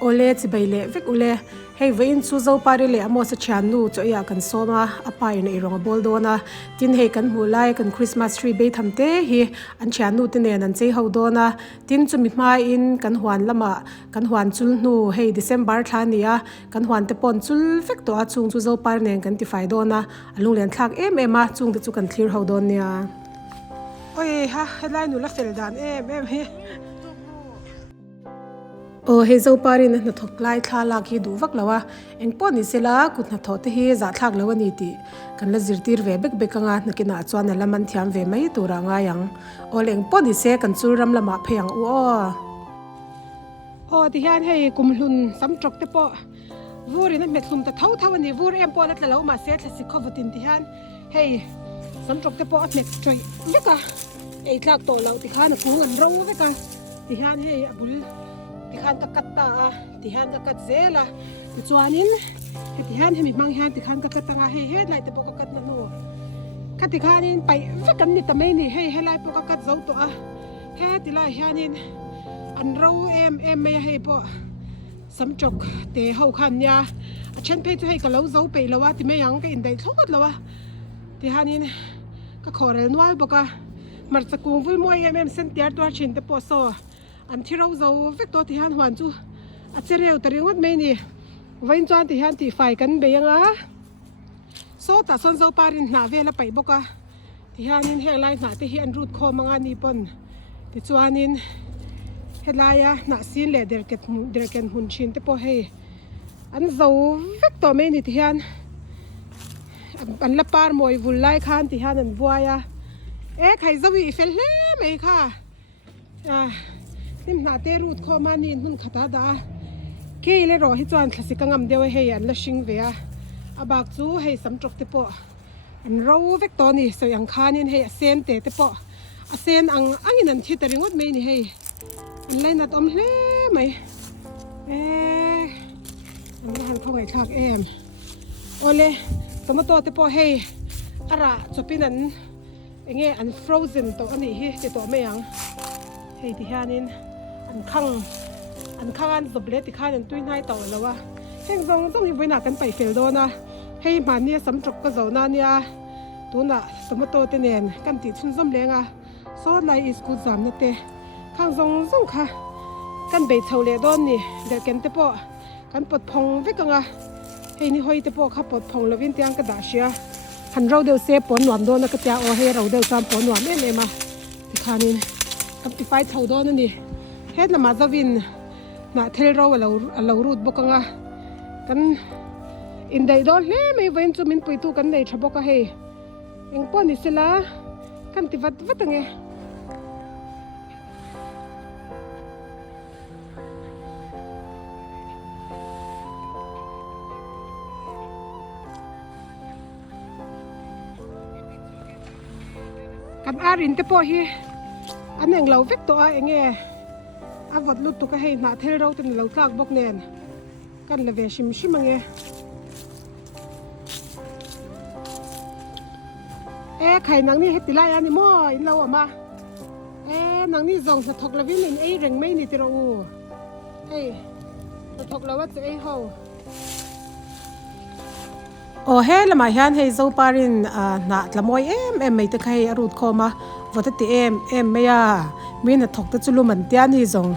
ole chi bai le vek ule hei vein chu Zopari le amo sa Thiannu cho ya kan soma apai nei ronga bol dona tin hei kan mulai kan Christmas tree be thamte hi an Thiannu te nen an chei ho dona tin chu mi mai in kan huan lama kan huan chul nu hei December thania kan huan te pon chul vek to a chung chu Zopari nen kan ti fai dona alung len thak em a chung te chu kan clear ho don nia oi ha headline nu la fel dan em he hei Zopari na thok lai thla la ki du vak lawa engpon ni sela kut na thote hi za thak lawa ni ti kan la zirtir ve bek bekanga nakina chuan la man thiam ve mai tura nga yang ol engpon ni se kan chulram lama pheyang o ti hian hei kumhlun samtrok te po vuri na metlum ta thau ani vur em po lat lo ma se thla si khovatin ti hian hei samtrok te po met troi veka ei tlak to lo ti khan ku ngan ro veka ti hian hei abul tikhan kakat ta tihan kakat zela chuanin tihan hemi mang hian tikhan kakat ta he he lai te po kakat na no katikhanin pai vekan ni tamai ni he he lai po kakat zo to he tilai hianin an ro em me he po samchok te ho khan nya a chen pe chu he ka lo zo pe lawa ti me yang ka in dai thot lawa tihanin ka khorel nual boka mar chakung vul moi em sen tiar to chin te po so an thirau zo vek to ti han huan chu a chereu taringot mai ni vain chuan ti han ti fai kan be yanga so ta son Zopari na vela pai boka ti hanin helai na te hi an root kho manga ni pon ti chuanin helaya na sin le derken hun chin te po he an zo vek to mai ni ti han an la par moi vul lai khan ti han an buaya khai zawi fel hle mai kha nim na te root kho mani hun khata da ke le ro hi chuan thlasika ngam dewe he an la hring ve abak chu hei samtrok te po an ro vek to ni so yang khanin hei sen te po a sen angin an thi taringot mai ni hei an lai nat om hle mai an la han khongai thak em ole tomato te po hei ara chopin an enge an frozen to ani hi te to me yang hei ti hanin an khang an zoble ti khan an tuinai to lawa heng zong hi boina kan pai fel do na hei man ni samtrok ka zo na nia tuna tomato te nen kan ti chun zom lenga so lai is ku zam na te khang zong kha kan be chole don ni der ken te po kan pot phong vekanga hei ni hoi te po kha pot phong lovin tiang ka da sia han ro deu se pon nuam do na ka tia o he ro deu sam pon nuam em ma ti khanin kan ti fai thau do na ni het la ma zawin na thel ro lo rut bokanga kan in dai do hle mai ven chu min pui tu kan nei thaboka he eng pon ni sela kan ti vat vatange kan arin te po hi aneng lo vek to enge avot lut to ka hei na thel ro ten lo tlak bok nen kan le ve shim ange khai nang ni hetilai ani mo in lo ama nang ni zong sa thok lavin in ei reng mai ni ti ro hei thok lawat ei ho he lama hian hei Zoparin na tlamoi em mai te khai arut khoma votati em meya min na thok ta chulum an tia ni zong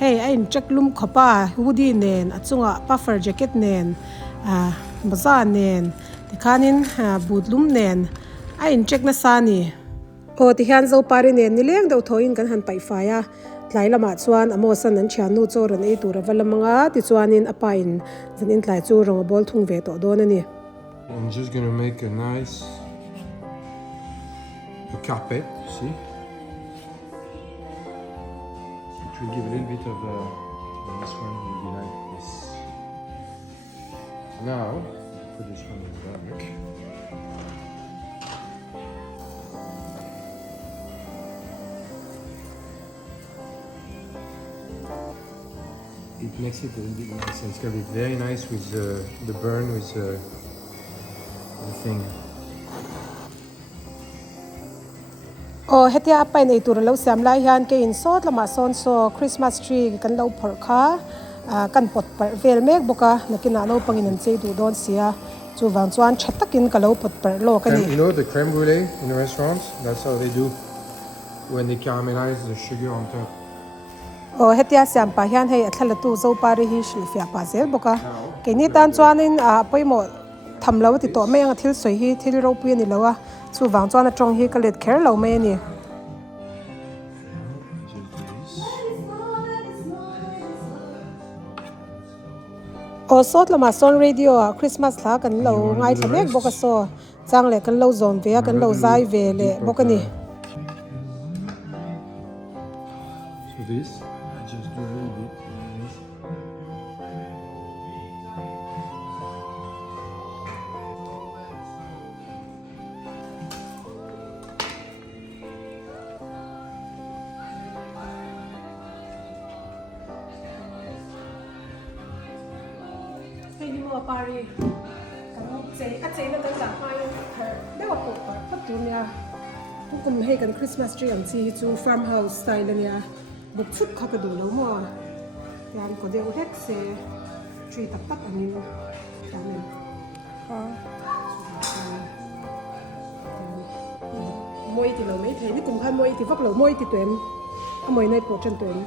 hei ain check lum khopa hoodie nen achunga puffer jacket nen baza nen tikhanin budlum nen ain check na sani ti hian Zopari nen ni leng do thoin kan han pai faya tlai lama chuan amo san an Thiannu choran ei tura valamanga ti chuanin apain zanin tlai chu rong bol thung ve to don ani I'm just going to make a nice carpet, see? It will give a little bit of this one will be like this. Now, put this one in the back. It makes it a little bit nice, and it's going to be very nice with the burn with the thing. hetia apai nei tur lo sam lai hian ke in sot lama son so Christmas tree kan lo phor kha kan pot par vel mek boka nakina lo pangin an chei du don sia chu wang chuan thatakin kalo pot par lo ka ni You know the creme brulee in the restaurants? That's how they do when they caramelize the sugar on top. o hetia siam pa hian hei athlala tu Zopari hi shlifia pa zel boka ke ni tan chuanin poimo thamlo ti to me ang thil soi hi thil ro pi ni lowa chu wang chuan atong hi ka let kher lo me ni o sot lama son radio Christmas la kan lo ngai thamek boka so chang le kan lo zon ve kan lo zai ve le boka ni So this, I just do a little bit. Hey, ni mo pare. Kan chei na kan la mai her. Dewa po pa patu niya. Kum hey kan Christmas tree ang chi chu farmhouse style niya. Buk chut kha ka du lo mo. Yan ko deu hek se tree tak tak anin. Yan. Moi ti lo mai thei ni kum kha moi ti vak lo moi ti tuen. Moi nei po chen tuen.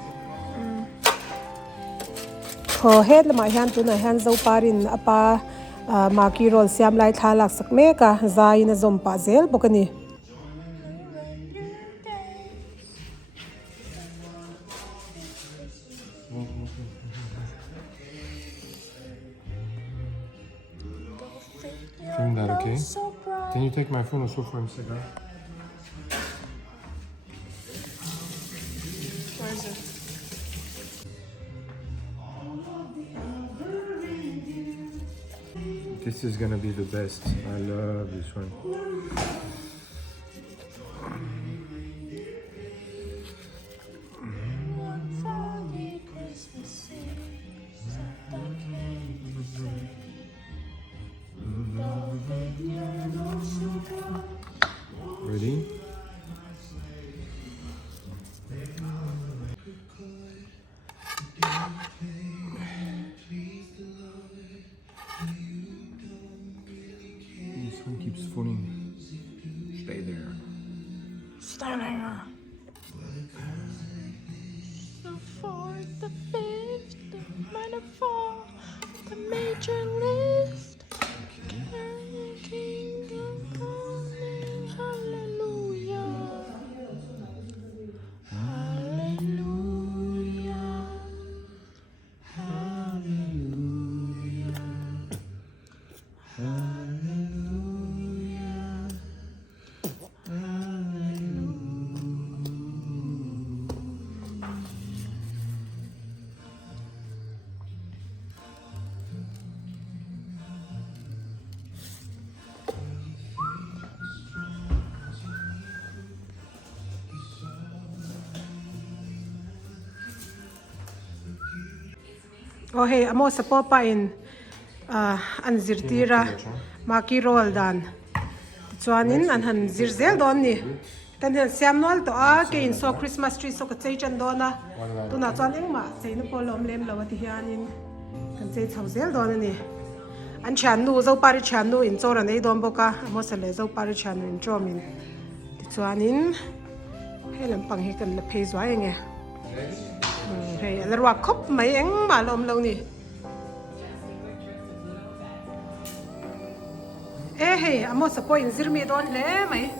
Ho het lama hian tu na hian Zoparin apa maki rol siam lai thalak sak me ka zai na zom pa zel bokani Film that, okay? Can you take my phone also for Instagram? Where is it? This is gonna be the best. I love this one. Ready? This one keeps falling. Stay there. Stay there. The fourth, the fifth, the minor fall, the major list. Kingdom coming, hallelujah. Hallelujah. Hallelujah. Oh hey, amo sa popa in an zirtira maki roll dan. Chuanin an han zirzel don ni. Tan han siam nol to a ke in so Christmas tree so ka chei chan dona. Tu na chuan engma chei na polom lem lawati hianin kan chei chhauzel don ani. An Thiannu Zopari Thiannu in chora nei don boka amo sa le Zopari Thiannu in chomin. Chuanin helam pang hi kan la phei zwa enge. Hey, alarwa khop mai eng malom lo ni. Hey, amo sa po in zirmi don le mai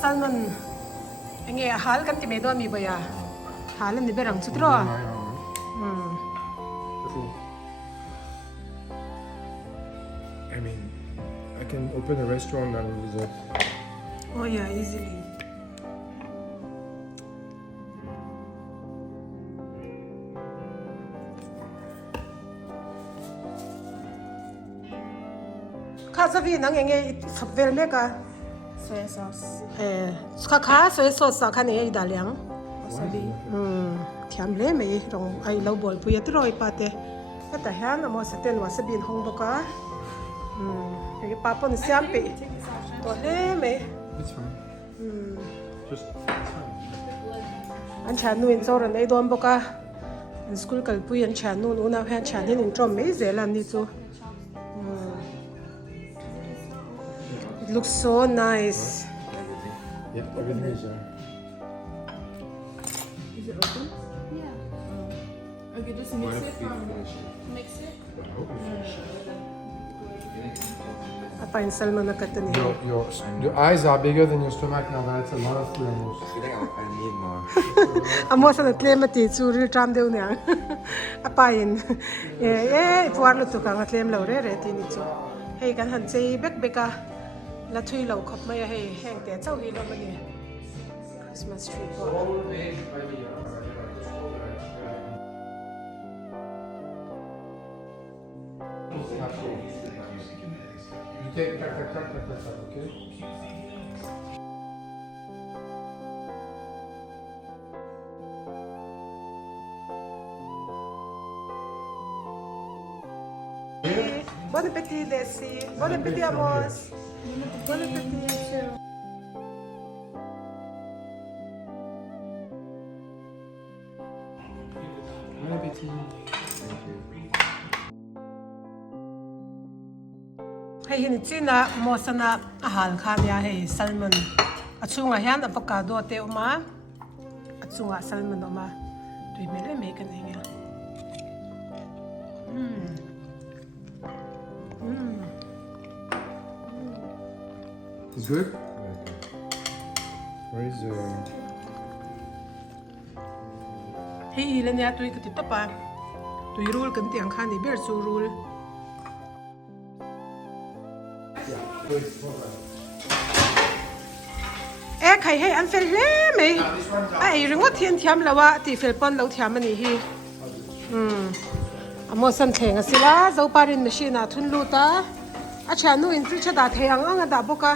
salmon enge hal kan ti me don mi baya. Halan ni berang chutro. I mean, I can open a restaurant now with that. Oh yeah, easily. Kasavi nang enge sabvel me ka Soy sauce. kha soy sauce sa khan e daliang wasabi thiam le mai rong ai lo bol puya troi pate ata han amo sa ten wasabi hong boka e papon siam pe to le mai It's fine. Just, it's fine. an Thiannu in zoran ei don boka in school kalpui an Thiannu una han Thiannin in trom mai zelan ni chu. It looks so nice. Yeah, everything is there. Is it open? Yeah. Okay, just mix it from. Mix it. Apa in salmon na katani. Your eyes are bigger than your stomach now, but that's a lot of food almost. I think I need more. Amo sa natlem mati chu ri tram deu ne. Apa in puar lu tu ka ngatlem lo re ti ni chu. Hei kan han chei beka la thui lo khop mai hei heng te chau hi lo mani. Christmas tree po. You take okay? Bon appétit, Desi. Bon appétit, Amos. Bon appétit. Bon appétit. Hei hin china mosana ahal khan ya hei salmon. Achunga hian avocado te uma. Achunga salmon uma. Tui mele me kan hinga. It's good? Where is Hei ilan ya tui katito pa. Tui rule kan tiang khan ni ber su rule. Khai hei an fel hle mai. Ai ringo thian thiam lawa ti fel pon lo thiam ani hi. Amo san theng asila Zoparin machine a thun lu ta. A Thiannu in fridge da theng anga da boka.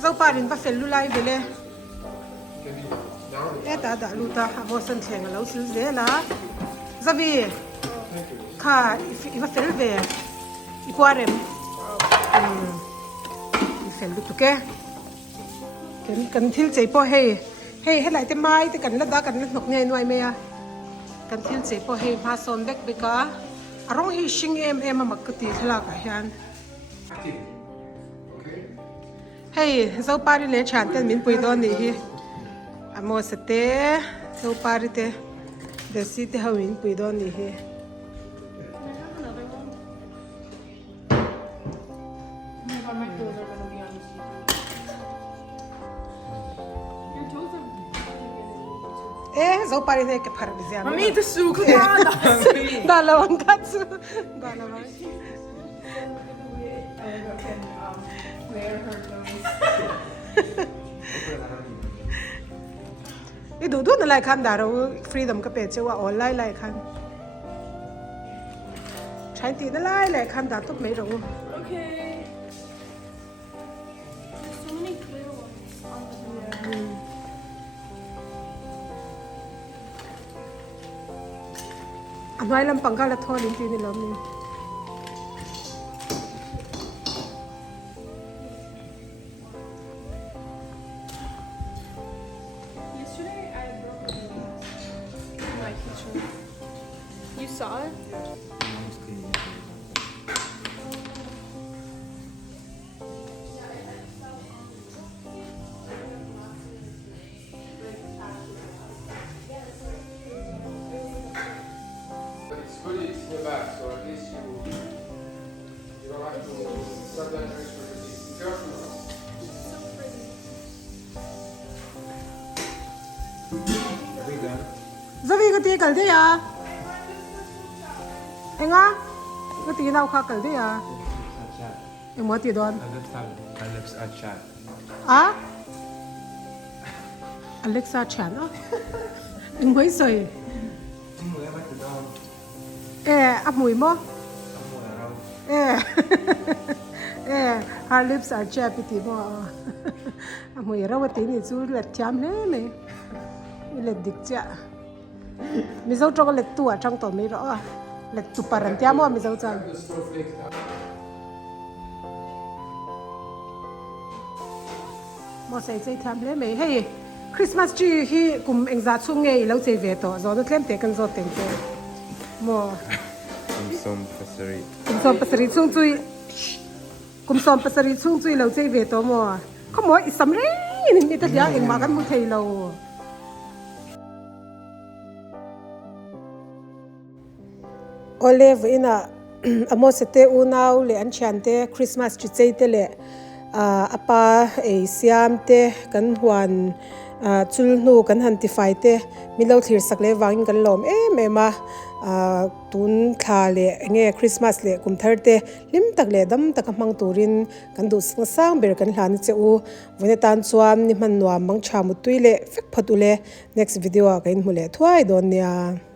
Zoparin ba fel lu lai vele. Da lu ta amo san theng lo sil ze la. Zavi. Kha ifa fel ve. Ikwarem. Fel lu tu ke. Kan thil chei po hei helai te mai te kan la da kan nok ngai noi me ya kan thil chei po hei ma son bek beka arong hi shing em makati thla ka hian hei Zopari le chan ten min pui don ni hi amo sate Zopari te desi te hawin pui don ni hi Zopari ne ke phar bizya Mami, the soup, come on. dalawang katsu dalawang Wear her clothes. idu na lai khan daro freedom ka pe chewa online lai khan chai ti na lai khan da to mai ro Okay. There's so many clear ones on the door. Anwai lam pangka la thon in ti ni lam ni Yesterday I broke a glass in my kitchen. You saw it? It's good it's in the back, so at least you don't have to start that extra. Be careful. So pretty. Are we done? Zavi ka ti kal de ya enga ka ti nau kha kal de ya mo ti don My lips are chat. a Alexa chan a in hoi soi a mui mo her lips are chappy mo a mui rawati ni chu let thiam le le let dik cha mi zo tro let tu a chang to mi ro let tu paran tia mo mi zo chang mo sai sai thiam le me hey Christmas tree hi kum engza chung nge lo chei ve to zo no tlem te kan zo teng te หมอ Some passery. กุมซอมปัสริช่วงจุยกุมซอมปัสริช่วงจุยเราใจเวทตัวหมอเขาหมออีสำเร็จนี่ตัดยาเองมากันมุทัยเราโอเลฟอินะอโมสเตอูนาวเลอันชันเตคริสต์มาสจุดใจเตเลอาปาเอเซียมเตกันหวนจุลนูกันฮันติไฟเตมีเราทีสักเลวังกันลมเมมาตุนคาเลเงี้ยคริสต์มาสเลกุมเทอร์เตลิมตักเลดัมตักมังตูรินกันดูสังสร้างเบรกันหลานเจ้าวันนี้ตานสวามนิมันนัวมังชามุตุยเลเฟกพัตุเล next video กันมุเลทวายโดนเนี่ย